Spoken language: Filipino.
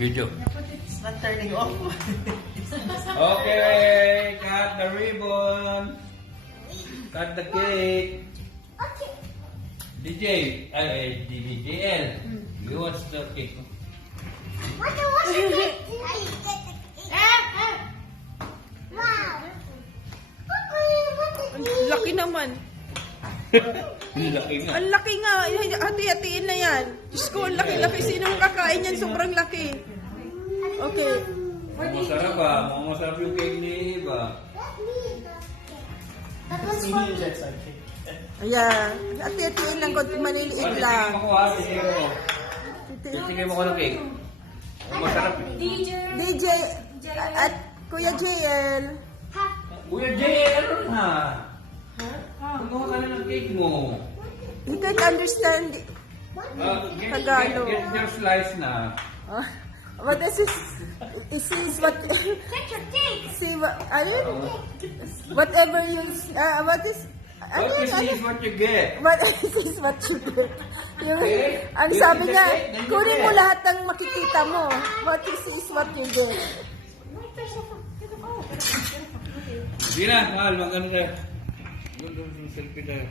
Video. It's not turning off. Okay, cut the ribbon. Cut the cake. Okay. DJ, DJL. You watch the cake. What the what's the cake? Wow. Ang laki naman. Ang laki nga. Ang laki nga. Hati-hatiin na yan. Diyos ko, ang laki-laki. Sinong kakain yan? Sobrang laki. Okay. Masarap ba? Mukhang masarap yung cake ni Eva. That was Sino for yung me. jet side cake? Ayan. Hati-hatiin lang kung maliliit Titigay lang. mo ko ha, titigay mo. Titigay mo ko ng cake. Masarap. DJ at Kuya JL. Kuya JL na. Kumuha ka na ng cake mo. He can't understand. Get your slice na. But this is what, Get your cake. see what, ayun, whatever you, what is, What you see is what you get. what is what you get. Yung, Okay. ang You sabi get niya, it, then you kunin get. mo lahat ng makikita mo. What you see is what you get. Hindi na, mahal, magano tayo. Doon, selfie tayo.